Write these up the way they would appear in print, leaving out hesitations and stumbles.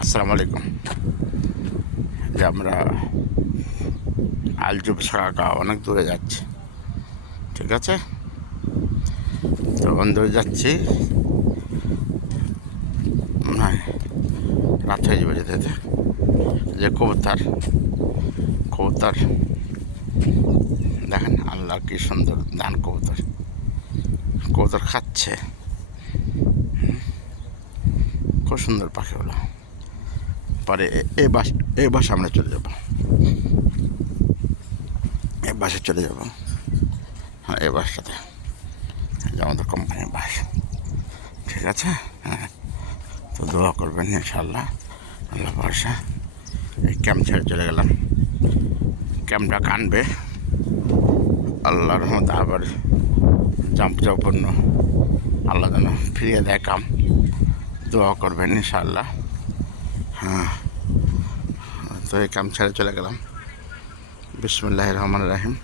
আসসালামু আলাইকুম। যে আমরা আলজুব ছাড়া অনেক দূরে যাচ্ছি, ঠিক আছে? তো অন দূরে যাচ্ছি, না রাত হয়ে যাবে যেতে যেতে। যে কবুতর কবুতর দেখেন, আল্লাহ কি সুন্দর দান। কবুতর কবুতর খাচ্ছে, খুব সুন্দর পাখি হলো। পরে এই বাসে আমরা চলে যাব, এই বাসে চলে যাব। হ্যাঁ, এই বাসটাতে যে আমাদের কোম্পানির বাস, ঠিক আছে? হ্যাঁ, তো দোয়া করবেন ইনশাআল্লাহ, আল্লাহ ভরসা। এই ক্যাম্প ছেড়ে চলে গেলাম, ক্যাম্পটা কানবে আল্লাহর রহমতে। আবার জম্পূর্ণ আল্লাহ যেন ফিরিয়ে দেয় কাম, দোয়া করবেন ইনশাআল্লাহ। হ্যাঁ, তো এই ক্যাম্প ছেড়ে চলে গেলাম। বিসমিল্লাহির রহমানির রহিম।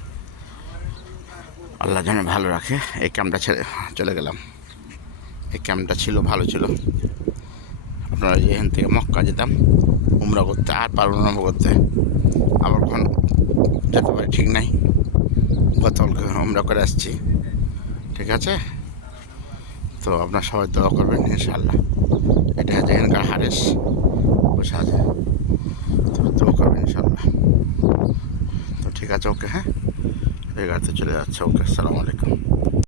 আল্লাহ যেন ভালো রাখে। এই ক্যাম্পটা ছেড়ে চলে গেলাম। এই ক্যাম্পটা ছিল, ভালো ছিল। আপনারা এখান থেকে মক্কা যেতাম উমরা করতে, আর পারবো না করতে। আবার কখন যেতে পারি ঠিক নাই। গতকালকে উমরা করে আসছি, ঠিক আছে? তো আপনার সবাই দোয়া করবেন ইনশাআল্লাহ। এটা হচ্ছে এখানকার হারেস বসে আছে, তো দোয়া করবেন ইনশাআল্লাহ। তো ঠিক আছে, ওকে। হ্যাঁ, এই গাড়িতে চলে যাচ্ছে। ওকে, আসসালামু আলাইকুম।